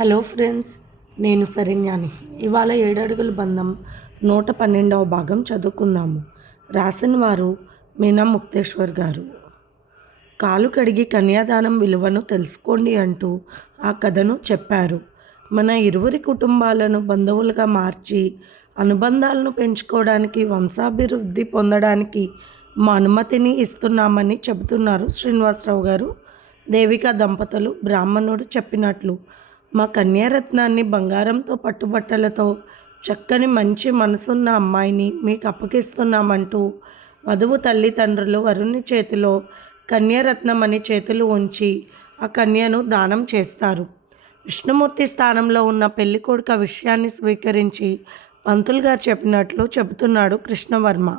Hello friends నేను సరిన్యాని. ఇవాళ ఏడడుగుల బంధం నూట పన్నెండవ భాగం చదువుకుందాము. రాసిన వారు మీనా ముక్తేశ్వర్ గారు. కాలు కడిగి కన్యాదానం విలువను తెలుసుకోండి అంటూ ఆ కథను చెప్పారు. మన ఇరువురి కుటుంబాలను బంధువులుగా మార్చి అనుబంధాలను పెంచుకోవడానికి వంశాభివృద్ధి పొందడానికి మా అనుమతిని ఇస్తున్నామని చెబుతున్నారు శ్రీనివాసరావు గారు. దేవిక దంపతులు బ్రాహ్మణుడు చెప్పినట్లు మా కన్యారత్నాన్ని బంగారంతో పట్టుబట్టలతో చక్కని మంచి మనసున్న అమ్మాయిని మీకు అప్పగిస్తున్నామంటూ వధువు తల్లిదండ్రులు వరుణి చేతిలో కన్యారత్నం అని చేతులు ఉంచి ఆ కన్యను దానం చేస్తారు. విష్ణుమూర్తి స్థానంలో ఉన్న పెళ్ళికొడుక విషయాన్ని స్వీకరించి పంతులు గారు చెప్పినట్లు చెబుతున్నాడు కృష్ణవర్మ.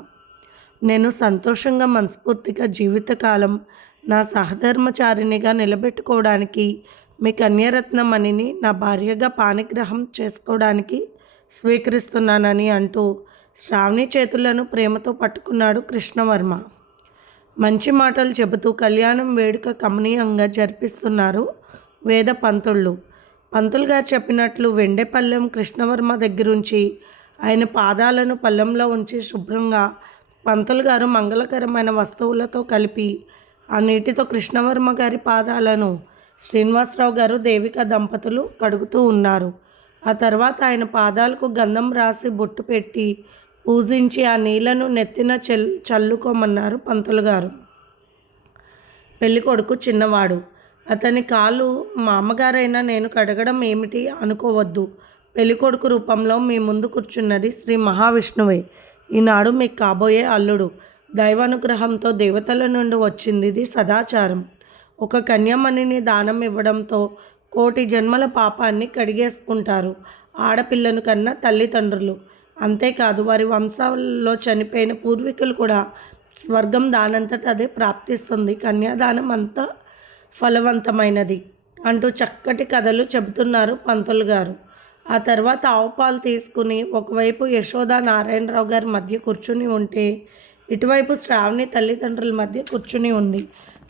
నేను సంతోషంగా మనస్ఫూర్తిగా జీవితకాలం నా సహధర్మచారిణిగా నిలబెట్టుకోవడానికి మీ కన్యారత్నమణిని నా భార్యగా పానిగ్రహం చేసుకోవడానికి స్వీకరిస్తున్నానని అంటూ శ్రావణి చేతులను ప్రేమతో పట్టుకున్నాడు కృష్ణవర్మ. మంచి మాటలు చెబుతూ కళ్యాణం వేడుక కమనీయంగా జరిపిస్తున్నారు వేద పంతుళ్ళు. పంతులు గారు చెప్పినట్లు వెండెపల్లెం కృష్ణవర్మ దగ్గరుంచి ఆయన పాదాలను పల్లెంలో ఉంచి శుభ్రంగా పంతులు గారు మంగళకరమైన వస్తువులతో కలిపి ఆ నీటితో కృష్ణవర్మ గారి పాదాలను శ్రీనివాసరావు గారు దేవిక దంపతులు కడుగుతూ ఉన్నారు. ఆ తర్వాత ఆయన పాదాలకు గంధం రాసి బొట్టు పెట్టి పూజించి ఆ నీళ్ళను నెత్తిన చెల్ చల్లుకోమన్నారు పంతులు గారు. పెళ్ళి కొడుకు చిన్నవాడు. అతని కాలు మా అమ్మగారైనా నేను కడగడం ఏమిటి అనుకోవద్దు. పెళ్ళి కొడుకు రూపంలో మీ ముందు కూర్చున్నది శ్రీ మహావిష్ణువే. ఈనాడు మీకు కాబోయే అల్లుడు. దైవానుగ్రహంతో దేవతల నుండి వచ్చింది ఇది సదాచారం. ఒక కన్యామణిని దానం ఇవ్వడంతో కోటి జన్మల పాపాన్ని కడిగేసుకుంటారు ఆడపిల్లను కన్నా తల్లిదండ్రులు. అంతేకాదు వారి వంశాల్లో చనిపోయిన పూర్వీకులు కూడా స్వర్గం దానంతట అదే ప్రాప్తిస్తుంది. కన్యాదానం అంత ఫలవంతమైనది అంటూ చక్కటి కథలు చెబుతున్నారు పంతులు గారు. ఆ తర్వాత ఆవు పాలు తీసుకుని ఒకవైపు యశోద నారాయణరావు గారి మధ్య కూర్చుని ఉంటే ఇటువైపు శ్రావణి తల్లిదండ్రుల మధ్య కూర్చుని ఉంది.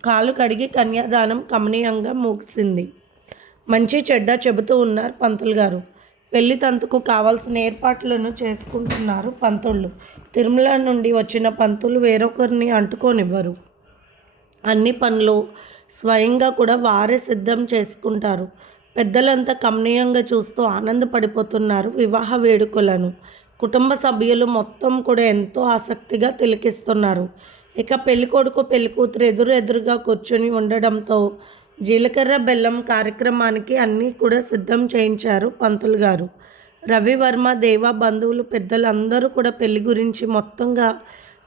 కాలు కడిగి కన్యాదానం కమనీయంగా ముగిసింది. మంచి చెడ్డ చెబుతూ ఉన్నారు పంతులు గారు. పెళ్ళి తంతుకు కావాల్సిన ఏర్పాట్లను చేసుకుంటున్నారు పంతుళ్ళు. తిరుమల నుండి వచ్చిన పంతులు వేరొకరిని అంటుకోనివ్వరు. అన్ని పనులు స్వయంగా కూడా వారే సిద్ధం చేసుకుంటారు. పెద్దలంతా కమనీయంగా చూస్తూ ఆనందపడిపోతున్నారు వివాహ వేడుకలను. కుటుంబ సభ్యులు మొత్తం కూడా ఎంతో ఆసక్తిగా తిలకిస్తున్నారు. ఇక పెళ్ళికొడుకు పెళ్ళికూతురు ఎదురు ఎదురుగా కూర్చొని ఉండడంతో జీలకర్ర బెల్లం కార్యక్రమానికి అన్నీ కూడా సిద్ధం చేయించారు పంతులు గారు. రవివర్మ దేవ బంధువులు పెద్దలు అందరూ కూడా పెళ్ళి గురించి మొత్తంగా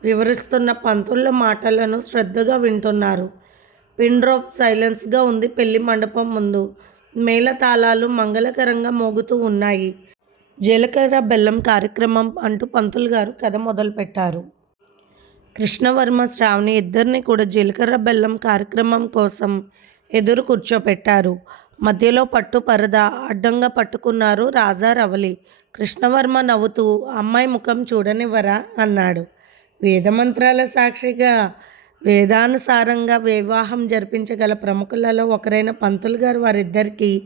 వివరిస్తున్న పంతుల మాటలను శ్రద్ధగా వింటున్నారు. పిండ్రోప్ సైలెన్స్గా ఉంది పెళ్ళి మండపం ముందు. మేళతాళాలు మంగళకరంగా మోగుతూ ఉన్నాయి. జీలకర్ర బెల్లం కార్యక్రమం అంటూ పంతులు గారు కథ మొదలుపెట్టారు. కృష్ణవర్మ శ్రావణి ఇద్దరిని కూడా జీలకర్ర బెల్లం కార్యక్రమం కోసం ఎదురు కూర్చోపెట్టారు. మధ్యలో పట్టు పరద అడ్డంగా పట్టుకున్నారు రాజా రవలి. కృష్ణవర్మ నవ్వుతూ అమ్మాయి ముఖం చూడనివ్వరా? అన్నాడు. వేదమంత్రాల సాక్షిగా వేదానుసారంగా వివాహం జరిపించగల ప్రముఖులలో ఒకరైన పంతులు గారు వారిద్దరికీ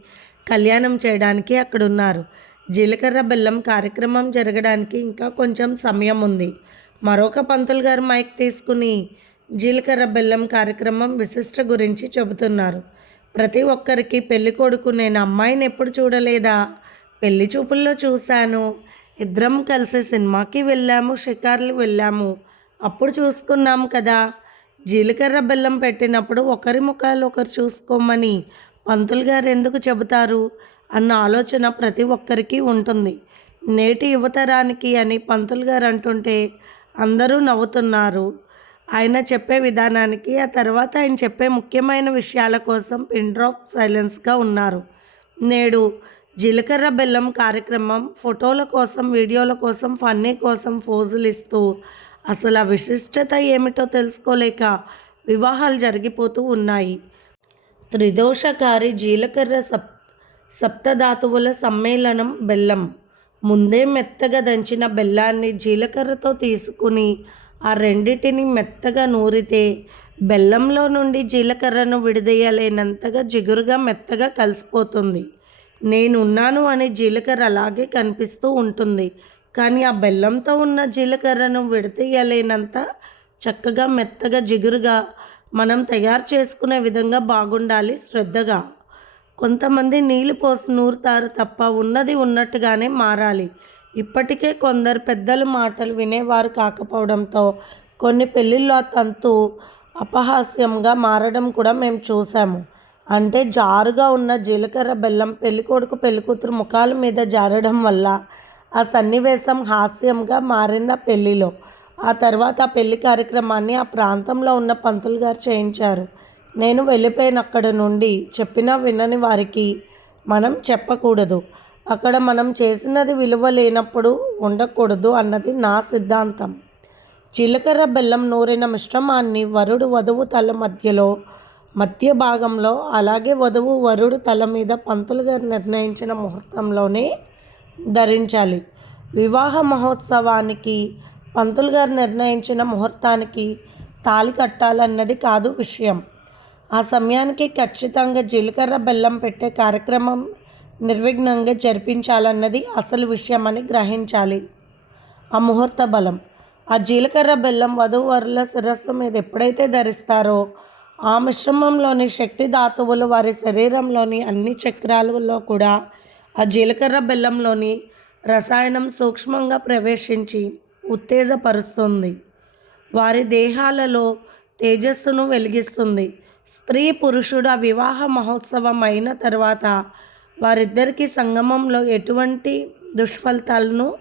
కళ్యాణం చేయడానికి అక్కడున్నారు. జీలకర్ర బెల్లం కార్యక్రమం జరగడానికి ఇంకా కొంచెం సమయం ఉంది. మరొక పంతులు గారు మైక్ తీసుకుని జీలకర్ర బెల్లం కార్యక్రమం విశిష్ట గురించి చెబుతున్నారు. ప్రతి ఒక్కరికి పెళ్ళి కొడుకు నేను అమ్మాయిని ఎప్పుడు చూడలేదా? పెళ్ళి చూపుల్లో చూశాను. ఇద్దరం కలిసి సినిమాకి వెళ్ళాము షికార్లు వెళ్ళాము. అప్పుడు చూసుకున్నాము కదా. జీలకర్ర బెల్లం పెట్టినప్పుడు ఒకరి ముఖాలు ఒకరు చూసుకోమని పంతులు గారు ఎందుకు చెబుతారు? అన్న ఆలోచన ప్రతి ఒక్కరికి ఉంటుంది. నేటి యువతరానికి అని పంతులు గారు అంటుంటే అందరూ నవ్వుతున్నారు. ఆయన చెప్పే విధానానికి ఆ తర్వాత ఆయన చెప్పే ముఖ్యమైన విషయాల కోసం పిన్ డ్రాప్ సైలెన్స్గా ఉన్నారు. నేడు జీలకర్ర బెల్లం కార్యక్రమం ఫోటోల కోసం వీడియోల కోసం ఫన్నీ కోసం ఫోజులు ఇస్తూ అసలు ఆ విశిష్టత ఏమిటో తెలుసుకోలేక వివాహాలు జరిగిపోతూ ఉన్నాయి. త్రిదోషకారి జీలకర్ర సప్ సప్తధాతువుల సమ్మేళనం బెల్లం ముందే మెత్తగా దంచిన బెల్లాన్ని జీలకర్రతో తీసుకుని ఆ రెండిటిని మెత్తగా నూరితే బెల్లంలో నుండి జీలకర్రను విడదీయలేనంతగా జిగురుగా మెత్తగా కలిసిపోతుంది. నేనున్నాను అనే జీలకర్ర అలాగే కనిపిస్తూ ఉంటుంది. కానీ ఆ బెల్లంతో ఉన్న జీలకర్రను విడతీయలేనంత చక్కగా మెత్తగా జిగురుగా మనం తయారు చేసుకునే విధంగా బాగుండాలి శ్రద్ధగా. కొంతమంది నీళ్ళు పోసి నూరుతారు తప్ప ఉన్నది ఉన్నట్టుగానే మారాలి. ఇప్పటికే కొందరు పెద్దలు మాటలు వినేవారు కాకపోవడంతో కొన్ని పెళ్ళిళ్ళు ఆ తంతు అపహాస్యంగా మారడం కూడా మేము చూసాము అంటే జారుగా ఉన్న జీలకర్ర బెల్లం పెళ్ళికొడుకు పెళ్ళికూతురు ముఖాల మీద జారడం వల్ల ఆ సన్నివేశం హాస్యంగా మారింది ఆ పెళ్ళిలో. ఆ తర్వాత ఆ పెళ్ళి కార్యక్రమాన్ని ఆ ప్రాంతంలో ఉన్న పంతులు గారు చేయించారు. నేను వెళ్ళిపోయిన అక్కడ నుండి చెప్పినా వినని వారికి మనం చెప్పకూడదు. అక్కడ మనం చేసినది విలువ లేనప్పుడు ఉండకూడదు అన్నది నా సిద్ధాంతం. జీలకర్ర బెల్లం నూరిన మిశ్రమాన్ని వరుడు వధువు తల మధ్యలో మధ్య భాగంలో అలాగే వధువు వరుడు తల మీద పంతులు గారు నిర్ణయించిన ముహూర్తంలోనే ధరించాలి. వివాహ మహోత్సవానికి పంతులు గారు నిర్ణయించిన ముహూర్తానికి తాళి కట్టాలన్నది కాదు విషయం. ఆ సమయానికి ఖచ్చితంగా జీలకర్ర బెల్లం పెట్టే కార్యక్రమం నిర్విఘ్నంగా జరిపించాలన్నది అసలు విషయమని గ్రహించాలి. ఆ ముహూర్త బలం. ఆ జీలకర్ర బెల్లం వధూవరుల శిరస్సు మీద ఎప్పుడైతే ధరిస్తారో ఆ మిశ్రమంలోని శక్తి ధాతువులు వారి శరీరంలోని అన్ని చక్రాలలో కూడా ఆ జీలకర్ర బెల్లంలోని రసాయనం సూక్ష్మంగా ప్రవేశించి ఉత్తేజపరుస్తుంది. వారి దేహాలలో తేజస్సును వెలిగిస్తుంది. స్త్రీ పురుషుడు ఆ వివాహ మహోత్సవం అయిన తర్వాత వారిద్దరికీ సంగమంలో ఎటువంటి దుష్ఫలితాలను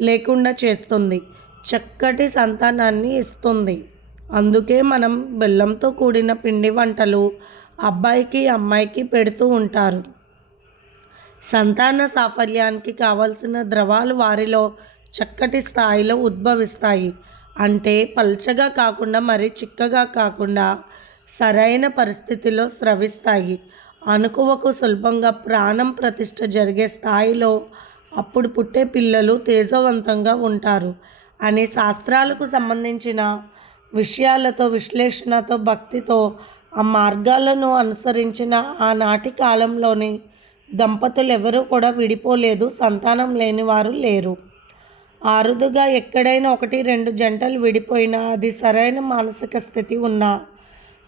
లేకుండా చేస్తుంది. చక్కటి సంతానాన్ని ఇస్తుంది. అందుకే మనం బెల్లంతో కూడిన పిండి వంటలు అబ్బాయికి అమ్మాయికి పెడుతూ ఉంటారు. సంతాన సాఫల్యానికి కావలసిన ద్రవాలు వారిలో చక్కటి స్థాయిలో ఉద్భవిస్తాయి. అంటే పల్చగా కాకుండా మరి చిక్కగా కాకుండా సరైన పరిస్థితిలో స్రవిస్తాయి. అనుకువకు సులభంగా ప్రాణం ప్రతిష్ట జరిగే స్థాయిలో అప్పుడు పుట్టే పిల్లలు తేజవంతంగా ఉంటారు అని శాస్త్రాలకు సంబంధించిన విషయాలతో విశ్లేషణతో భక్తితో ఆ మార్గాలను అనుసరించిన ఆనాటి కాలంలోని దంపతులు ఎవరూ కూడా విడిపోలేదు సంతానం లేని వారు లేరు. అరుదుగా ఎక్కడైనా ఒకటి రెండు జంటలు విడిపోయినా అది సరైన మానసిక స్థితి ఉన్నా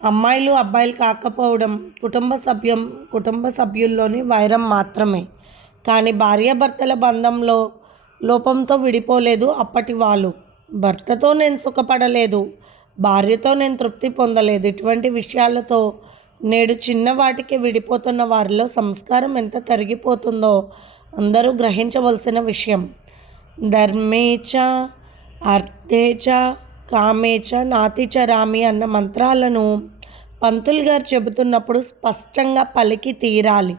అమ్మాయిలు అబ్బాయిలు కాకపోవడం కుటుంబ సభ్యం కుటుంబ సభ్యుల్లోని వైరం మాత్రమే. కానీ భార్యాభర్తల బంధంలో లోపంతో విడిపోలేదు అప్పటి వాళ్ళు. భర్తతో నేను సుఖపడలేదు. భార్యతో నేను తృప్తి పొందలేదు. ఇటువంటి విషయాలతో నేడు చిన్నవాటికి విడిపోతున్న వారిలో సంస్కారం ఎంత తరిగిపోతుందో అందరూ గ్రహించవలసిన విషయం. ధర్మేచ అర్థేచ కామేచ నాతిచ రామి అన్న మంత్రాలను పంతులు గారు చెబుతున్నప్పుడు స్పష్టంగా పలికి తీరాలి.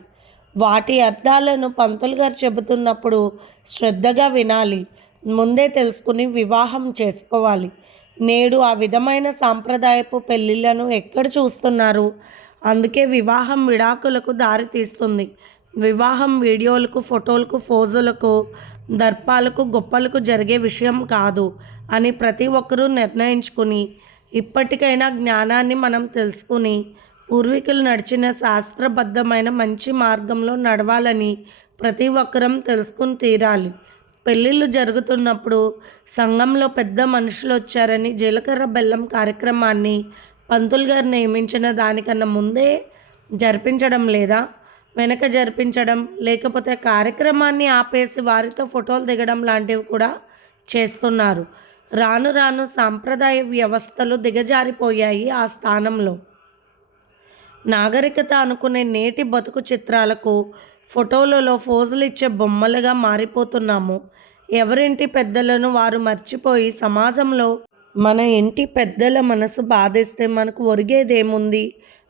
వాటి అర్థాలను పంతులు గారు చెబుతున్నప్పుడు శ్రద్ధగా వినాలి. ముందే తెలుసుకుని వివాహం చేసుకోవాలి. నేడు ఆ విధమైన సాంప్రదాయపు పెళ్ళిళ్ళను ఎక్కడ చూస్తున్నారు? అందుకే వివాహం విడాకులకు దారి తీస్తుంది వివాహం వీడియోలకు ఫోటోలకు ఫోజులకు దర్పాలకు గొప్పలకు జరిగే విషయం కాదు అని ప్రతి ఒక్కరూ నిర్ణయించుకుని ఇప్పటికైనా జ్ఞానాన్ని మనం తెలుసుకుని పూర్వీకులు నడిచిన శాస్త్రబద్ధమైన మంచి మార్గంలో నడవాలని ప్రతి ఒక్కరం తెలుసుకుని తీరాలి. పెళ్ళిళ్ళు జరుగుతున్నప్పుడు సంఘంలో పెద్ద మనుషులు వచ్చారని జీలకర్ర బెల్లం కార్యక్రమాన్ని పంతులు గారు నియమించిన దానికన్నా ముందే జరిపించడం లేదా? వెనక జరిపించడం లేకపోతే కార్యక్రమాన్ని ఆపేసి వారితో ఫోటోలు దిగడం లాంటివి కూడా చేస్తున్నారు. రాను రాను సాంప్రదాయ వ్యవస్థలు దిగజారిపోయాయి ఆ స్థానంలో. నాగరికత అనుకునే నేటి బతుకు చిత్రాలకు ఫోటోలలో ఫోజులు ఇచ్చే బొమ్మలుగా మారిపోతున్నాము. ఎవరింటి పెద్దలను వారు మర్చిపోయి సమాజంలో మన ఇంటి పెద్దల మనసు బాధిస్తే మనకు ఒరిగేదేముంది?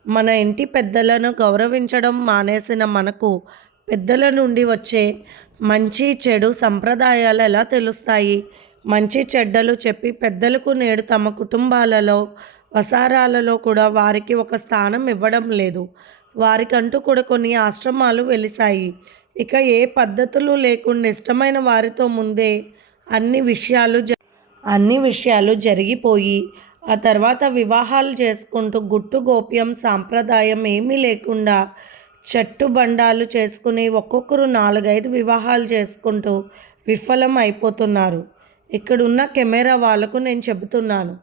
మన ఇంటి పెద్దలను గౌరవించడం మానేసిన మనకు పెద్దల నుండి వచ్చే మంచి చెడు సంప్రదాయాలు ఎలా తెలుస్తాయి? మంచి చెడ్డలు చెప్పి పెద్దలకు నేడు తమ కుటుంబాలలో వసారాలలో కూడా వారికి ఒక స్థానం ఇవ్వడం లేదు. వారికంటూ కూడా కొన్ని ఆశ్రమాలు వెలిసాయి ఇక ఏ పద్ధతులు లేకుండా ఇష్టమైన వారితో ముందే అన్ని విషయాలు జ అన్ని విషయాలు జరిగిపోయి ఆ తర్వాత వివాహాలు చేసుకుంటూ గుట్టు గోప్యం సాంప్రదాయం ఏమీ లేకుండా చెట్టు బండాలు చేసుకుని ఒక్కొక్కరు నాలుగైదు వివాహాలు చేసుకుంటూ విఫలం అయిపోతున్నారు. ఇక్కడున్న కెమెరా వాళ్ళకు నేను చెబుతున్నాను.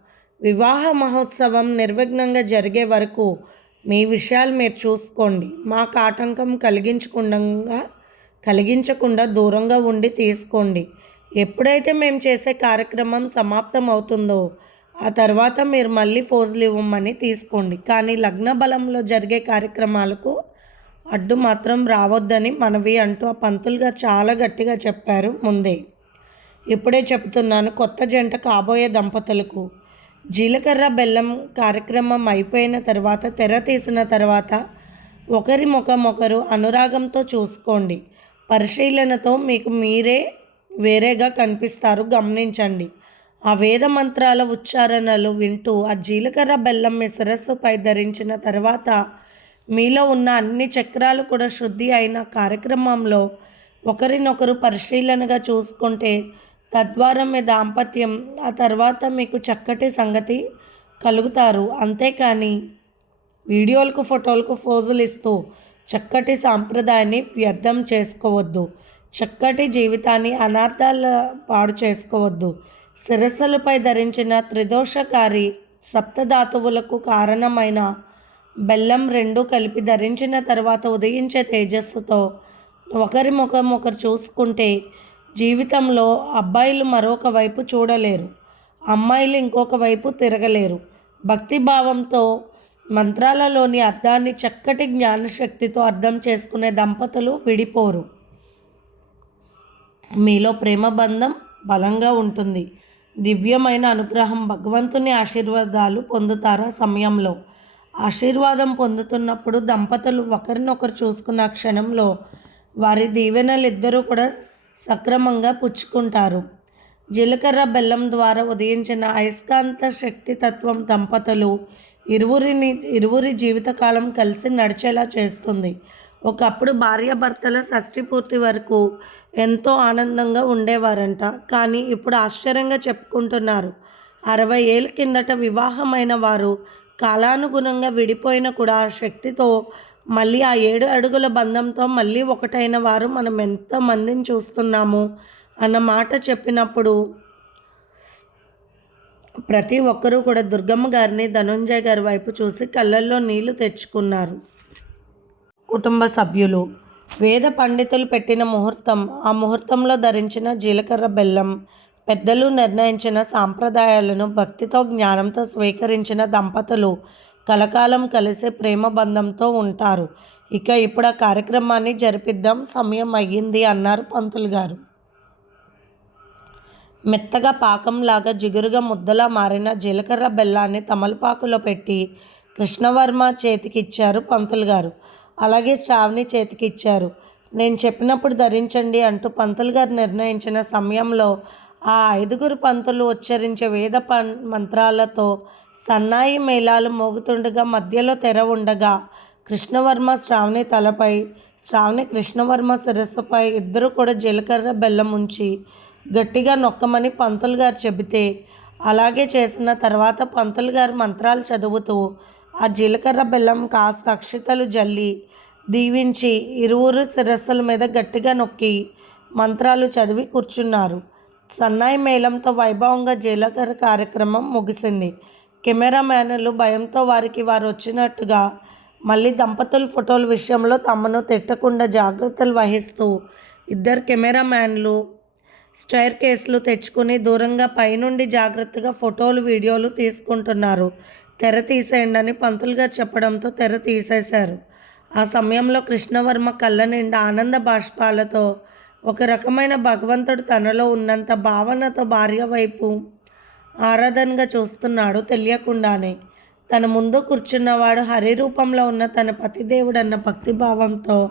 వివాహ మహోత్సవం నిర్విఘ్నంగా జరిగే వరకు మీ విషయాలు మీరు చూసుకోండి. మాకు ఆటంకం కలిగించకుండా కలిగించకుండా దూరంగా ఉండి తీసుకోండి. ఎప్పుడైతే మేము చేసే కార్యక్రమం సమాప్తం అవుతుందో ఆ తర్వాత మీరు మళ్ళీ ఫోజులు ఇవ్వమని తీసుకోండి. కానీ లగ్న బలంలో జరిగే కార్యక్రమాలకు అడ్డు మాత్రం రావద్దని మనవి అంటూ ఆ పంతులు గారు చాలా గట్టిగా చెప్పారు ముందే. ఇప్పుడే చెప్తున్నాను కొత్త జంట కాబోయే దంపతులకు. జీలకర్ర బెల్లం కార్యక్రమం అయిపోయిన తర్వాత తెర తీసిన తర్వాత ఒకరి ముఖం ఒకరు అనురాగంతో చూసుకోండి. పరిశీలనతో మీకు మీరే వేరేగా కనిపిస్తారు గమనించండి. ఆ వేద మంత్రాల ఉచ్చారణలు వింటూ ఆ జీలకర్ర బెల్లం మీ శిరస్సుపై ధరించిన తర్వాత మీలో ఉన్న అన్ని చక్రాలు కూడా శుద్ధి అయిన కార్యక్రమంలో ఒకరినొకరు పరిశీలనగా చూసుకుంటే తద్వారా మీ దాంపత్యం ఆ తర్వాత మీకు చక్కటి సంగతి కలుగుతారు. అంతేకాని వీడియోలకు ఫోటోలకు ఫోజులు ఇస్తూ చక్కటి సాంప్రదాయాన్ని వ్యర్థం చేసుకోవద్దు. చక్కటి జీవితాన్ని అనార్థాల పాడు చేసుకోవద్దు. శిరస్సులపై ధరించిన త్రిదోషకారి సప్తధాతువులకు కారణమైన బెల్లం రెండు కలిపి ధరించిన తర్వాత ఉదయించే తేజస్సుతో ఒకరి ముఖం ఒకరు చూసుకుంటే జీవితంలో అబ్బాయిలు మరొక వైపు చూడలేరు అమ్మాయిలు ఇంకొక వైపు తిరగలేరు. భక్తిభావంతో మంత్రాలలోని అర్థాన్ని చక్కటి జ్ఞానశక్తితో అర్థం చేసుకునే దంపతులు విడిపోరు. మీలో ప్రేమ బంధం బలంగా ఉంటుంది. దివ్యమైన అనుగ్రహం భగవంతుని ఆశీర్వాదాలు పొందుతారు ఆ సమయంలో. ఆశీర్వాదం పొందుతున్నప్పుడు దంపతులు ఒకరినొకరు చూసుకున్న క్షణంలో వారి దీవెనలు ఇద్దరూ కూడా సక్రమంగా పుచ్చుకుంటారు. జీలకర్ర బెల్లం ద్వారా ఉదయించిన అయస్కాంత శక్తి తత్వం దంపతులు ఇరువురిని ఇరువురి జీవితకాలం కలిసి నడిచేలా చేస్తుంది. ఒకప్పుడు భార్యాభర్తల షష్ఠి పూర్తి వరకు ఎంతో ఆనందంగా ఉండేవారంట. కానీ ఇప్పుడు ఆశ్చర్యంగా చెప్పుకుంటున్నారు. అరవై ఏళ్ళ కిందట వివాహమైన వారు కాలానుగుణంగా విడిపోయిన కూడా ఆ శక్తితో మళ్ళీ ఆ ఏడు అడుగుల బంధంతో మళ్ళీ ఒకటైన వారు మనం ఎంతమందిని చూస్తున్నాము అన్న మాట చెప్పినప్పుడు ప్రతి ఒక్కరూ కూడా దుర్గమ్మ గారిని ధనుంజయ్ గారి వైపు చూసి కళ్ళల్లో నీళ్ళు తెచ్చుకున్నారు. కుటుంబ సభ్యులు. వేద పండితులు పెట్టిన ముహూర్తం ఆ ముహూర్తంలో ధరించిన జీలకర్ర బెల్లం పెద్దలు నిర్ణయించిన సాంప్రదాయాలను భక్తితో జ్ఞానంతో స్వీకరించిన దంపతులు కలకాలం కలిసి ప్రేమ బంధంతో ఉంటారు. ఇక ఇప్పుడు ఆ కార్యక్రమాన్ని జరిపిద్దాం సమయం అయ్యింది అన్నారు పంతులు గారు. మెత్తగా పాకంలాగా జిగురుగా ముద్దలా మారిన జీలకర్ర బెల్లాన్ని తమలపాకులో పెట్టి కృష్ణవర్మ చేతికిచ్చారు పంతులు గారు. అలాగే శ్రావణి చేతికిచ్చారు. నేను చెప్పినప్పుడు ధరించండి అంటూ పంతులు గారు నిర్ణయించిన సమయంలో ఆ ఐదుగురు పంతులు ఉచ్చరించే వేద పం మంత్రాలతో సన్నాయి మేళాలు మోగుతుండగా మధ్యలో తెర ఉండగా కృష్ణవర్మ శ్రావణి తలపై శ్రావణి కృష్ణవర్మ శిరస్సుపై ఇద్దరు కూడా జీలకర్ర బెల్లం ఉంచి గట్టిగా నొక్కమని పంతులు గారు చెబితే అలాగే చేసిన తర్వాత పంతులు గారు మంత్రాలు చదువుతూ ఆ జీలకర్ర బెల్లం కాస్త అక్షితలు జల్లి దీవించి ఇరువురు శిరస్సుల మీద గట్టిగా నొక్కి మంత్రాలు చదివి కూర్చున్నారు. సన్నాయి మేళంతో వైభవంగా జీలకర్ర కార్యక్రమం ముగిసింది. కెమెరామ్యానులు భయంతో వారికి వారు వచ్చినట్టుగా మళ్ళీ దంపతుల ఫోటోల విషయంలో తమను తిట్టకుండా జాగ్రత్తలు వహిస్తూ ఇద్దరు కెమెరామ్యాన్లు స్టైర్ కేసులు తెచ్చుకుని దూరంగా పైనుండి జాగ్రత్తగా ఫోటోలు వీడియోలు తీసుకుంటున్నారు. తెర తీసేయండి అని పంతులు గారు చెప్పడంతో తెర తీసేశారు. ఆ సమయంలో కృష్ణవర్మ కళ్ళ నిండా ఆనంద బాష్పాలతో ఒక రకమైన భగవంతుడు తనలో ఉన్నంత భావనతో భార్య వైపు ఆరాధనగా చూస్తున్నాడు తెలియకుండానే. తన ముందు కూర్చున్నవాడు హరి రూపంలో ఉన్న తన పతిదేవుడన్న భక్తిభావంతో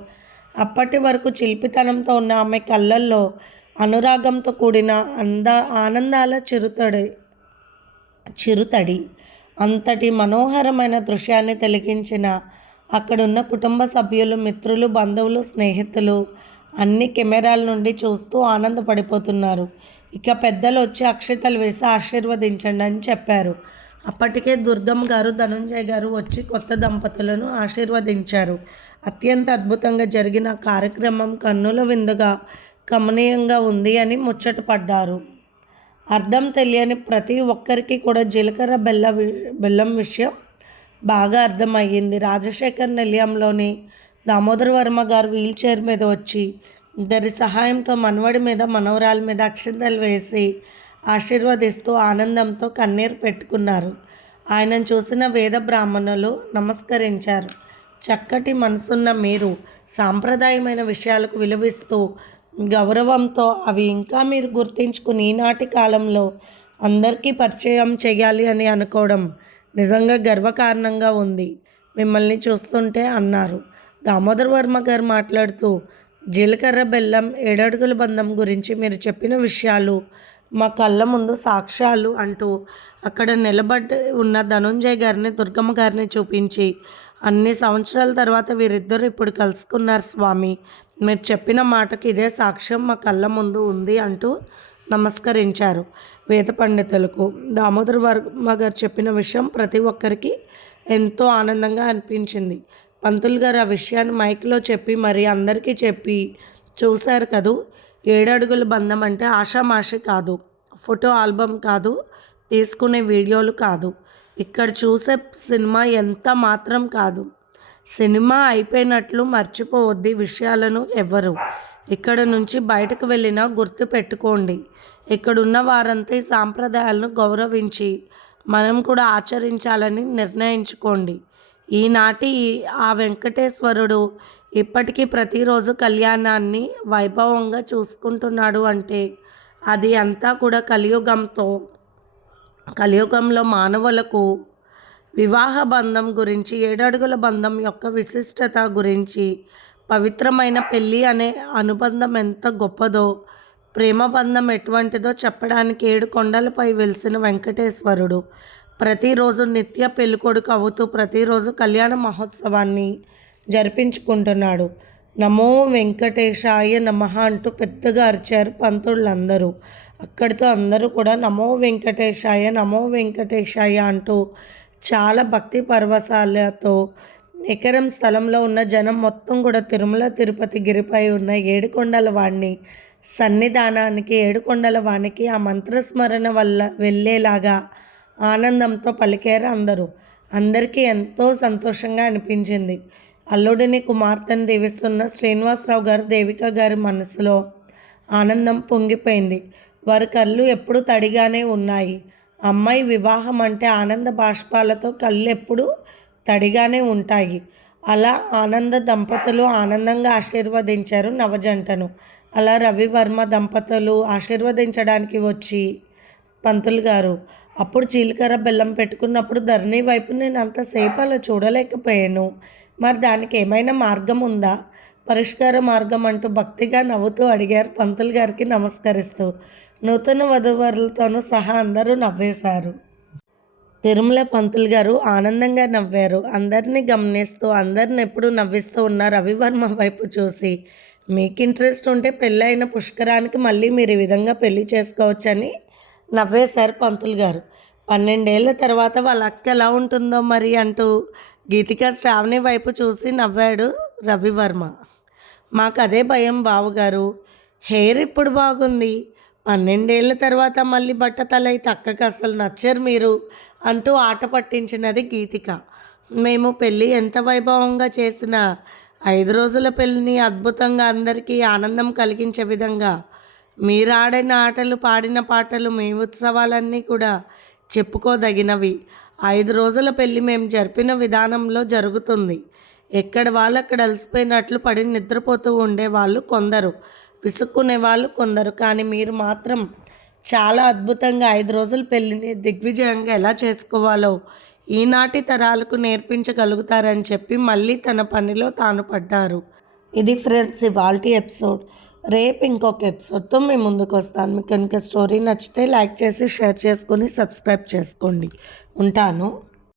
అప్పటి వరకు చిలిపితనంతో ఉన్న ఆమె కళ్ళల్లో అనురాగంతో కూడిన అంద ఆనందాల చిరుతడి చిరుతడి అంతటి మనోహరమైన దృశ్యాన్ని తెలిగించిన అక్కడున్న కుటుంబ సభ్యులు మిత్రులు బంధువులు స్నేహితులు అన్ని కెమెరాల నుండి చూస్తూ ఆనందపడిపోతున్నారు. ఇక పెద్దలు వచ్చి అక్షతలు వేసి ఆశీర్వదించండి అని చెప్పారు. అప్పటికే దుర్గమ్మ గారు ధనుంజయ్ గారు వచ్చి కొత్త దంపతులను ఆశీర్వదించారు. అత్యంత అద్భుతంగా జరిగిన కార్యక్రమం కన్నుల విందుగా గమనీయంగా ఉంది అని ముచ్చటపడ్డారు. అర్థం తెలియని ప్రతి ఒక్కరికి కూడా జీలకర్ర బెల్ల బెల్లం విషయం బాగా అర్థమయ్యింది. రాజశేఖర్ నిలయంలోని దామోదర్ వర్మ గారు వీల్ చైర్ మీద వచ్చి ఇద్దరి సహాయంతో మనవడి మీద మనవరాల మీద అక్షంతలు వేసి ఆశీర్వదిస్తూ ఆనందంతో కన్నీరు పెట్టుకున్నారు. ఆయనను చూసిన వేద బ్రాహ్మణులు నమస్కరించారు. చక్కటి మనసున్న మీరు సాంప్రదాయమైన విషయాలకు విలువిస్తూ గౌరవంతో అవి ఇంకా మీరు గుర్తించుకుని ఈనాటి కాలంలో అందరికీ పరిచయం చేయాలి అని అనుకోవడం నిజంగా గర్వకారణంగా ఉంది. మిమ్మల్ని చూస్తుంటే అన్నారు. దామోదర్ వర్మ గారు మాట్లాడుతూ జీలకర్ర బెల్లం ఏడడుగుల బంధం గురించి మీరు చెప్పిన విషయాలు మా కళ్ళ ముందు సాక్ష్యాలు అంటూ అక్కడ నిలబడి ఉన్న ధనుంజయ్ గారిని దుర్గమ్మ గారిని చూపించి అన్ని సంవత్సరాల తర్వాత వీరిద్దరు ఇప్పుడు కలుసుకున్నారు స్వామి. మీరు చెప్పిన మాటకి ఇదే సాక్ష్యం మా కళ్ళ ముందు ఉంది అంటూ నమస్కరించారు వేద పండితులకు. దామోదర్ వర్మ గారు చెప్పిన విషయం ప్రతి ఒక్కరికి ఎంతో ఆనందంగా అనిపించింది. పంతులు గారు ఆ విషయాన్ని మైక్లో చెప్పి మరి అందరికీ చెప్పి చూశారు కదూ? ఏడడుగుల బంధం అంటే ఆషామాషి కాదు ఫోటో ఆల్బమ్ కాదు తీసుకునే వీడియోలు కాదు. ఇక్కడ చూసే సినిమా ఎంత మాత్రం కాదు. సినిమా అయిపోయినట్లు మర్చిపోవద్ది విషయాలను ఎవ్వరు. ఇక్కడ నుంచి బయటకు వెళ్ళినా గుర్తు పెట్టుకోండి. ఇక్కడున్న వారంతా ఈ సాంప్రదాయాలను గౌరవించి మనం కూడా ఆచరించాలని నిర్ణయించుకోండి. ఈనాటి ఆ వెంకటేశ్వరుడు ఇప్పటికీ ప్రతిరోజు కళ్యాణాన్ని వైభవంగా చూసుకుంటున్నాడు అంటే అది అంతా కూడా కలియుగంతో కలియుగంలో మానవులకు వివాహ బంధం గురించి ఏడడుగుల బంధం యొక్క విశిష్టత గురించి పవిత్రమైన పెళ్ళి అనే అనుబంధం ఎంత గొప్పదో ప్రేమ బంధం ఎటువంటిదో చెప్పడానికి ఏడు కొండలపై వెలిసిన వెంకటేశ్వరుడు ప్రతిరోజు నిత్య పెళ్ళికొడుకు అవుతూ ప్రతిరోజు కళ్యాణ మహోత్సవాన్ని జరిపించుకుంటున్నాడు. నమో వెంకటేశాయ నమ అంటూ పెద్దగా అరిచారు పంతులందరూ. అక్కడితో అందరూ కూడా నమో వెంకటేశాయ నమో వెంకటేశాయ అంటూ చాలా భక్తి పర్వసాలతో ఎకరం స్థలంలో ఉన్న జనం మొత్తం కూడా తిరుమల తిరుపతి గిరిపై ఉన్న ఏడుకొండల వాణ్ణి సన్నిధానానికి ఏడుకొండల వానికి ఆ మంత్రస్మరణ వల్ల వెళ్ళేలాగా ఆనందంతో పలికారు అందరూ. అందరికీ ఎంతో సంతోషంగా అనిపించింది. అల్లుడిని కుమార్తెను దీవిస్తున్న శ్రీనివాసరావు గారు దేవిక గారి మనసులో ఆనందం పొంగిపోయింది. వారి కళ్ళు ఎప్పుడు తడిగానే ఉన్నాయి. అమ్మాయి వివాహం అంటే ఆనంద బాష్పాలతో కళ్ళు ఎప్పుడు తడిగానే ఉంటాయి. అలా ఆనంద దంపతులు ఆనందంగా ఆశీర్వదించారు నవజంటను. అలా రవివర్మ దంపతులు ఆశీర్వదించడానికి వచ్చి పంతులు గారు అప్పుడు జీలకర్ర బెల్లం పెట్టుకున్నప్పుడు ధరణి వైపు నేను అంతసేపు అలా చూడలేకపోయాను. మరి దానికి ఏమైనా మార్గం ఉందా? పరిష్కార మార్గం అంటూ భక్తిగా నవ్వుతూ అడిగారు పంతులు గారికి నమస్కరిస్తూ. నూతన వధువరులతోనూ సహా అందరూ నవ్వేశారు. తిరుమల పంతులు గారు ఆనందంగా నవ్వారు. అందరినీ గమనిస్తూ అందరిని ఎప్పుడు నవ్విస్తూ ఉన్న రవివర్మ వైపు చూసి మీకు ఇంట్రెస్ట్ ఉంటే పెళ్ళైన పుష్కరానికి మళ్ళీ మీరు ఈ విధంగా పెళ్ళి చేసుకోవచ్చని నవ్వేశారు పంతులు గారు. పన్నెండేళ్ళ తర్వాత వాళ్ళ అక్క ఎలా ఉంటుందో మరి అంటూ గీతిక శ్రావణి వైపు చూసి నవ్వాడు రవివర్మ. మాకు అదే భయం బావగారు. హెయిర్ ఇప్పుడు బాగుంది. పన్నెండేళ్ళ తర్వాత మళ్ళీ బట్ట తలై అక్కకి అసలు నచ్చరు మీరు అంటూ ఆట పట్టించినది గీతిక. మేము పెళ్ళి ఎంత వైభవంగా చేసినా ఐదు రోజుల పెళ్ళిని అద్భుతంగా అందరికీ ఆనందం కలిగించే విధంగా మీరు ఆడిన ఆటలు పాడిన పాటలు మీ ఉత్సవాలన్నీ కూడా చెప్పుకోదగినవి. ఐదు రోజుల పెళ్ళి మేము జరిపిన విధానంలో జరుగుతుంది. ఎక్కడ వాళ్ళు అక్కడ అలసిపోయినట్లు పడి నిద్రపోతూ ఉండేవాళ్ళు కొందరు. విసుక్కునే వాళ్ళు కొందరు. కానీ మీరు మాత్రం చాలా అద్భుతంగా ఐదు రోజుల పెళ్ళిని దిగ్విజయంగా ఎలా చేసుకోవాలో ఈనాటి తరాలకు నేర్పించగలుగుతారని చెప్పి మళ్ళీ తన పనిలో తాను పడ్డారు. ఇది ఫ్రెండ్స్ ఇవాల్టి ఎపిసోడ్. రేపు ఇంకొక ఎపిసోడ్తో మేము ముందుకు వస్తాను. మీకు కనుక స్టోరీ నచ్చితే లైక్ చేసి షేర్ చేసుకొని సబ్స్క్రైబ్ చేసుకోండి. ఉంటాను.